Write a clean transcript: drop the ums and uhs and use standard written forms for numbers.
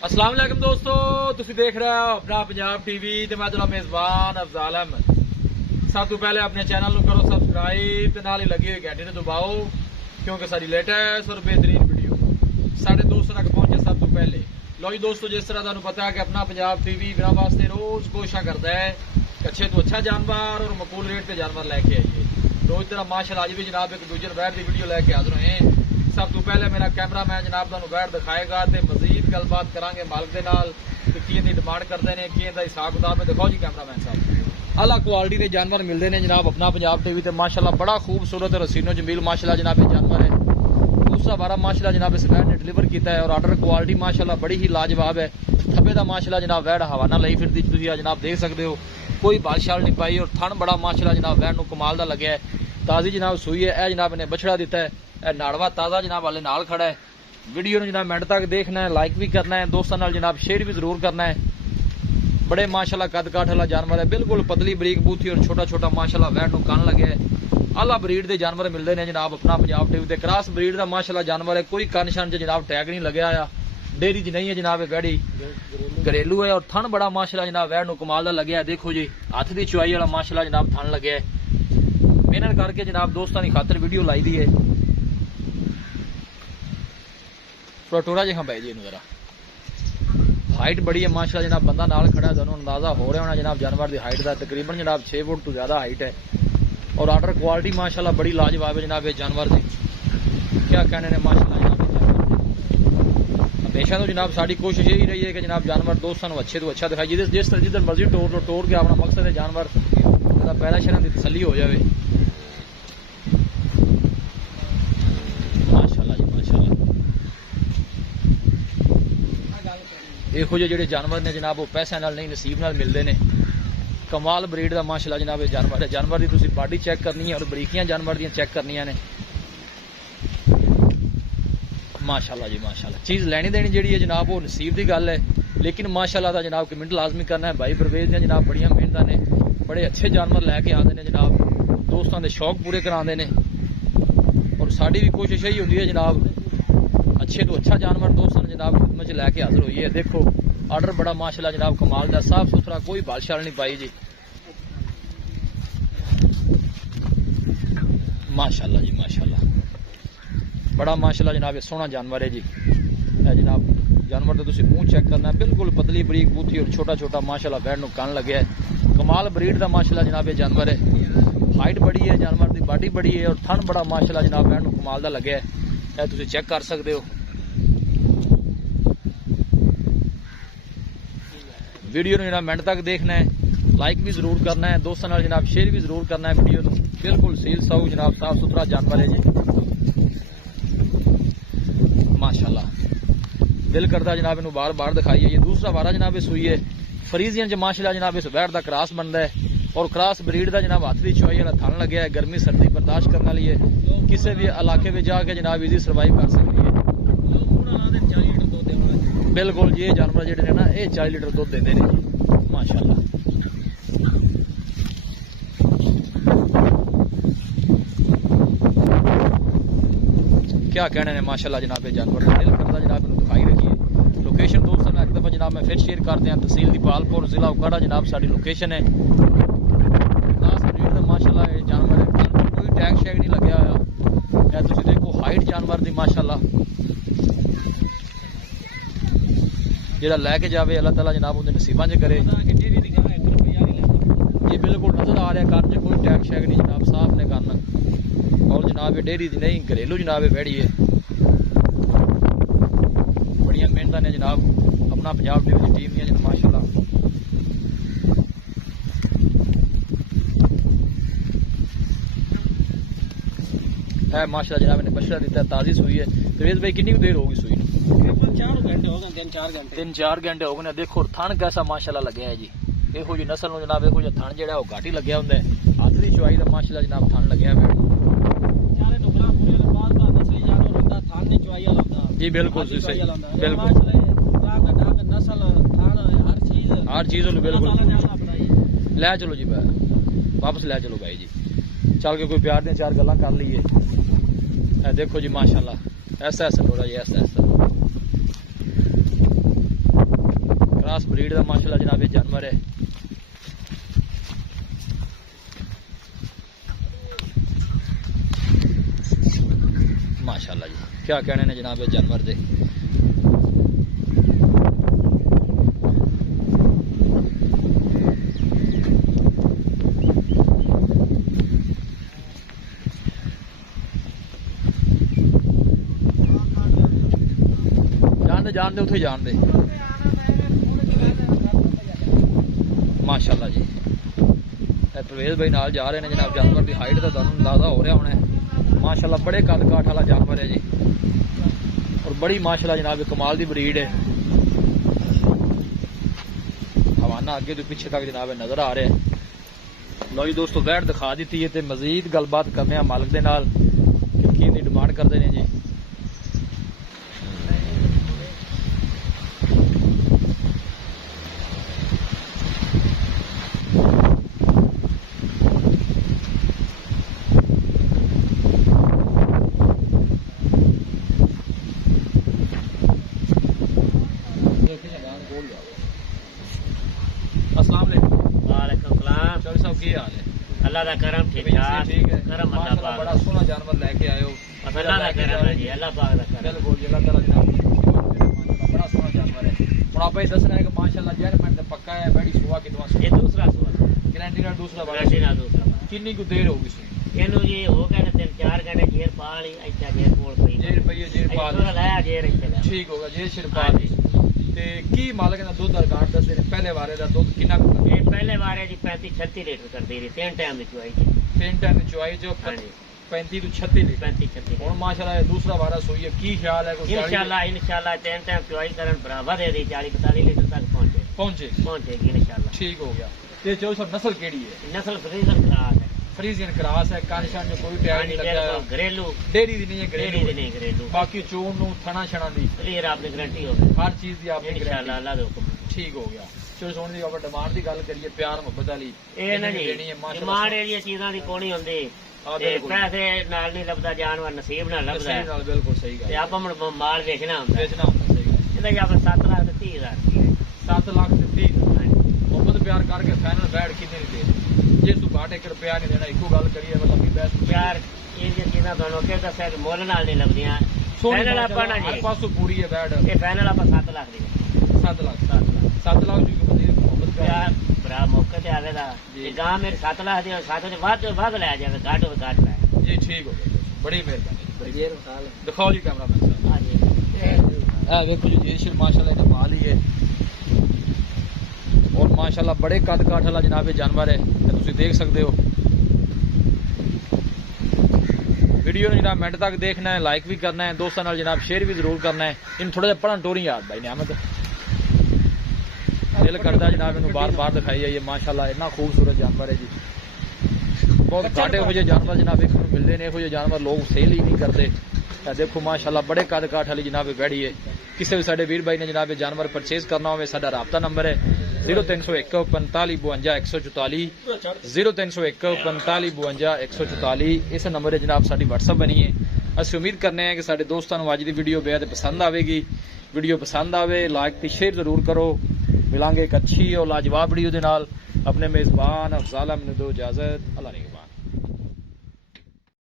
अस्सलाम वालेकुम दोस्तों, तुसी देख रहे हो अपना पंजाब टीवी ते मैं तुहाडा मेजबान अफजाल अहमद। सब तो पहले अपने चैनल को करो सब्सक्राइब ते नाल ही लगी हुई घंटी नूं दबाओ क्योंकि सारी लेटेस्ट और बेहतरीन वीडियो साढ़े दोस्तों तक पहुंचे सब तो पहले। लो जी दोस्तों, जिस तरह तुहानूं पता है कि अपना पंजाब टीवी बिना वास्ते रोज कोशिश करता है कि अच्छे तो अच्छा जानवर और मकबूल रेट पे जानवर लैके आइए। रोज तरह माशाल्लाह आज भी जनाब एक दूजे वैर की वीडियो लैके हाजिर हुए। सब तो पहले मेरा कैमरा मैन जनाब तुहानूं वैर दिखाएगा ते मजीद गलबात करांगे मालिक दे नाल कि किए दी डिमांड करते हैं, किए दा हिसाब किताब है। देखो जी कैमरा मैन साहब अला क्वालिटी के जानवर मिलते हैं जनाब अपना पंजाब टीवी ते माशाल्लाह बड़ा खूबसूरत रसीनो जमील माशाल्लाह जनाब जानवर है। दूसरा बारा माशाल्लाह जनाब इस वैर ने डिलीवर किया है और आर्डर क्वालिटी माशाल्लाह बड़ी ही लाजवाब है। थब्बे का माशाल्लाह जनाब वैर हवाना लाई फिरदी तुसीं जनाब देख सकते हो, कोई बालशाल नहीं पाई और थन बड़ा माशाल्लाह जनाब वैर नूं कमाल दा लग्या है। ताज़ी जनाब सूई है, जनाब ने बछड़ा दिता है, नाड़वा ताज़ा जनाब वाले नाल खड़ा है। वीडियो जनाब मिनट तक देखना है, लाइक भी करना है, दोस्तों नाल जनाब शेयर भी जरूर करना है। बड़े माशाल्लाह कद काठ वाला जानवर है, बिल्कुल पतली बरीक बूथी और छोटा छोटा माशाल्लाह वैर नूं कन लगे है। आला ब्रीड के जानवर मिलते हैं जनाब अपना पंजाब टीवी ते। क्रॉस ब्रीड का माशाल्लाह जानवर है, कोई कन शन जनाब टैग नहीं लगे आ, डेयरी च नहीं है जनाब, वैड़ी घरेलू है और थन बड़ा माशाल्लाह जनाब वैर नूं कमाल दा लगे है। देखो जी हथ की चुआई वाला माशाल्लाह जनाब थन लगे है। मेहनत करके जनाब दोस्तों की खातर वीडियो लाई दी है। थोड़ा टोरा जहा पाई जी जरा हाइट बड़ी है माशाल्लाह जनाब, बंदा नाल खड़ा है, दोनों अंदाजा हो रहा होना जनाब जानवर की हाइट का तकरीबन जनाब 6 फुट तो ज्यादा हाइट है और आर्डर क्वालिटी माशाल्लाह बड़ी लाजवाब है जनाब ये जानवर की। क्या कहने ने माशाल्लाह जनाब हमेशा तो जनाब साड़ी कोशिश यही रही है कि जनाब जानवर दोस्तों अच्छे तो अच्छा दिखाई, जिस तरह जिधर मर्जी टोर के अपना मकसद है जानवर पैदा शरण की तसली हो जाए। देखो जी जो जानवर ने जनाब वो पैसे नाल नहीं नसीब नाल मिलते हैं। कमाल ब्रीड का माशाल्लाह जनाब जानवर है। जानवर की तुसी बॉडी चेक करनी है और बरीकियां जानवर दी चेक करनियां ने। माशाल्लाह जी माशाल्लाह, चीज़ लैनी देनी जी है जनाब वो नसीब की गल है, लेकिन माशाल्लाह का जनाब कमेंट लाजमी करना है। भाई परवेज ने जनाब बड़िया मेहनत ने बड़े अच्छे जानवर लैके आते हैं जनाब, दोस्तों के शौक पूरे कराते हैं और साड़ी भी कोशिश यही होती है जनाब अच्छे तो अच्छा जानवर दोस्तों ने जनाब खुद में लैके हाजिर हुई है। देखो आर्डर बड़ा माशाल्लाह जनाब कमाल का, साफ सुथरा, कोई बालशाल नहीं पाई जी। माशाल्लाह जी माशाल्लाह, बड़ा माशाल्लाह जनाब ये सोहना जानवर है जी। जनाब जानवर तो तुसी मुंह चेक करना, बिल्कुल पतली बरीक बूथी और छोटा छोटा माशाल्लाह वैर नूं कन लगे है। कमाल ब्रीड का माशाल्लाह जनाब ये जानवर है। हाइट बड़ी है जानवर की, बॉडी बड़ी है और थन बड़ा माशाल्लाह जनाब वैर नूं कमाल दा लगे है। तुसी चेक कर सकते हो। वीडियो जनाब मिनट तक देखना है, लाइक भी जरूर करना है, दोस्तों नाल जनाब शेयर भी जरूर करना है वीडियो को। बिल्कुल सील साऊ जनाब साफ सुथरा जानवर है जी माशाल्लाह, दिल करता जनाब इन्हू बार बार दिखाइए। ये दूसरा बारा जनाब सूई है फरीजियन च माशाल्लाह जनाब इस वैर का क्रॉस बनता है और क्रॉस ब्रीड का जनाब हाथ की चुआई वाला थन लगे है। गर्मी सर्दी बर्दाश्त करने वाली है, किसी भी इलाके में जाके जनाब इजी सर्वाइव कर सकती है। बिल्कुल जी ये जानवर जो ना ये 40 लीटर दुध देते हैं माशाल्लाह। क्या कहने ने माशाल्लाह जनाब ये जानवर का, दिल करता जनाब इन्हें दिखाई रखिए। लोकेशन दोस्तों ने एक दफा जनाब मैं फिर शेयर करते हैं, तहसील दीपालपुर जिला उकाड़ा जनाब साड़ी लोकेशन है। माशाल्लाह ये जानवर है, कोई टैग शैग नहीं लगे हुआ। तुम देखो हाइट जानवर की माशाल्लाह, जो लैके जाए अल्लाह ताला जनाब उनके नसीबा च करे। ये बिल्कुल नजर आ रहा है, कोई टैग शैग नहीं जनाब, साफ ने करना और जनाब ये डेयरी नहीं घरेलू जनाब वैड़ी है। बड़िया मेहनत ने जनाब अपना पंजाब टीवी टीम दी माशाल्लाह। है माशाल्लाह जनाब ने बछड़ा दिता, ताज़ी सूई है। परवेज भाई कितनी देर होगी सूई नूं? 3-4 घंटे हो गए। देखो थन कैसा माशाल्लाह लगे है जी। यहो जी नस्ल में जनाब यहो थन जो घट ही लगे होंगे, हाथ की चुआई का माशाल्लाह जनाब थन लगे जी। बिल्कुल सही, बिल्कुल हर चीज बिल्कुल लै चलो जी, वापस लै चलो भाई जी, चल के कोई प्यार दी 4 गल्लां कर लीए। देखो जी माशाल्लाह ऐसा ऐसा लोड़ा जी, ऐसा ऐसा ब्रीड का माशाल्लाह जनाब ये जानवर है। माशाल्लाह जी, क्या कहने ने जनाब ये जानवर दे। जान दे उथे जान दे। माशाल्लाह जी, परवेज भाई नाल जा रहे हैं जनाब। जानवर की हाइट का तुहानू अंदाजा हो रहा होना है। माशाल्लाह बड़े कद काठ वाला जानवर है जी, और बड़ी माशाल्लाह जनाब कमाल की ब्रीड है। हवाना अगे तो पीछे तक जनाब नजर आ रहा है। लो जी दोस्तों, वैट दिखा दी है, मजीद गलबात करने मालिक के नाल की डिमांड करते हैं जी। अस्सलाम वालेकुम। चौधरी साहब की हाल है? अल्लाह का करम ठीक है। करम अल्लाह पाक, बड़ा सोना जानवर लेके आए हो। अल्लाह का करम है जी, अल्लाह पाक का करम। बिल्कुल जी, अल्लाह ताला जनाब माशाल्लाह बड़ा सोना जानवर है। और आप ये दसना है कि माशाल्लाह जैरमेंट ते पक्का है। बड़ी सुआ कितना ये दूसरा सुआ गारंटी ना दूसरा बार गारंटी ना दूसरा बार। कितनी को देर होगी सुई? ਇਹਨੂੰ ਜੀ ਹੋ ਗਏ ਨੇ 3-4 ਘੰਟੇ ਜੇਰ ਪਾ ਲਈ। ਇੱਥੇ ਜੇਰ ਕੋਲ ਪਈ जेर पई है, जेर पा ली। ਥੋੜਾ ਲਾਇਆ ਜੇਰ ਇੱਥੇ ਲਿਆ। ठीक होगा, जेर शिर पा ली। ते की मालिक ने दूध रिकॉर्ड दसदे ने पहले वारे दा दूध कितना को? ਇਹ ਪਹਿਲੇ ਵਾਰੇ ਜੀ 35-36 ਲੀਟਰ ਕਰਦੀ ਰਹੀ। 3 ਟਾਈਮ ਦੀ ਚੁਆਈ ਜੀ। 3 टाइम चुआई जो ਹਾਂਜੀ 35 to 36 लीटर। 35-36 और माशाल्लाह ये दूसरा वारा सोई है। की ख्याल है कोई इंशाल्लाह 3 टाइम चुआई करन बराबर दे दी 40-45 लीटर तक पहुंचेगी इंशाल्लाह। ठीक हो गया। ये जो सब नस्ल केड़ी है? नस्ल फ्रीजन क्रास है। फ्रीजियन क्रॉस है। कानिशान में कोई टैग नहीं लगा है। घरेलू डेयरी दी नहीं है, डेयरी दी नहीं घरेलू। बाकी चोन नु थना छना दी क्लियर आपने गारंटी हो गई हर चीज दी आपने इंशाल्लाह अल्लाह दे हुक्म। ठीक हो गया। चलो सोने दी अगर डिमांड दी गल करिए, प्यार मोहब्बत वाली ਇਹ ਨਾ ਜੀ ਡਿਮਾਂਡ ਏਰੀਆ ਚੀਜ਼ਾਂ ਦੀ ਕੋਣੀ ਹੁੰਦੀ ਤੇ ਪੈਸੇ ਨਾਲ ਨਹੀਂ ਲੱਭਦਾ, ਜਾਨਵਰ ਨਸੀਬ ਨਾਲ ਲੱਭਦਾ सही ਹੈ। नाल बिल्कुल सही ਤੇ गल। ਆਪਾਂ ਹੁਣ ਮਾਲ ਵੇਚਣਾ ਹੁੰਦਾ ਹੈ। बेचना होता सही गल। ਇਹਦਾ ਜੀ ਆਪਾਂ 7,30,000 7 लाख से 30 मोहब्बत प्यार करके फाइनल बैठ कितने दे जे तू घाट 1 रुपया नहीं देना। इको गल करिए मतलब की बहस ਯਾਰ ਇਹ ਜੇ ਚੀਜ਼ਾਂ ਤੁਹਾਨੂੰ ਕਿ ਦੱਸਿਆ ਕਿ ਮੁੱਲ ਨਾਲ ਨਹੀਂ ਲੱਭਦੀਆਂ। ਫਾਈਨਲ ਆਪਾਂ ਨਾ हर ਜੀ पासों पूरी है बैठ। ਇਹ ਫਾਈਨਲ ਆਪਾਂ 7 ਲੱਖ ਦੀ 7 लाख 7 लाख जो कि मोहब्बत प्यार ਯਾਰ ਭਰਾ ਮੌਕੇ ਤੇ ਆਵੇਗਾ ਇਹ ਗਾਂ ਮੇਰੇ 7 ਲੱਖ ਦੀ 7 ਦੇ ਵੱਧ ਲੈ ਜਾਵੇ, ਘੱਟ ਹੋਵੇ ਘੱਟ ਲੈ। जी ठीक हो गया। बड़ी मेहरबानी। ਬੜੀ ਰਸਾਲ दिखाओ जी कैमरामैन साहब। ਹਾਂਜੀ देखो जी जेशिल माशाल्लाह ने माल ही है। और माशाल्लाह बड़े कद काठ वाला जनाब ये जानवर है, तुम देख सकते हो। वीडियो ने जनाब मिनट तक देखना है, लाइक भी करना है, दोस्तों नाल जनाब शेयर भी जरूर करना है। इन थोड़ा जिहा पढ़न टोरी याद भाई नियामत दिल करता जनाब इन बार बार दिखाई जाइए। माशाल्लाह इतना खूबसूरत जानवर है जी। बहुत घाटे हो जानवर जनाब देखने को मिलते हैं। यहो जानवर लोग सेल ही नहीं करते। देखो माशाल्लाह बड़े कद काठ वाली जनाब बैड़ी है। किसी भी साडे वीर भाई ने जनाब जानवर परचेज करना हो, साडा राबता नंबर है 0301 45 52 144 0301 45 52 144। इस नंबर है जनाब साडी व्हाट्सएप बनी है। असं उम्मीद करने हैं कि साडे दोस्तों को अज की वीडियो बेहद पसंद आएगी। वीडियो पसंद आवे लाइक ते शेयर जरूर करो। मिलांगे एक अच्छी और लाजवाब वीडियो के नाल। अपने मेजबान अफजाल अहमद दो इजाजत। अल्लाह।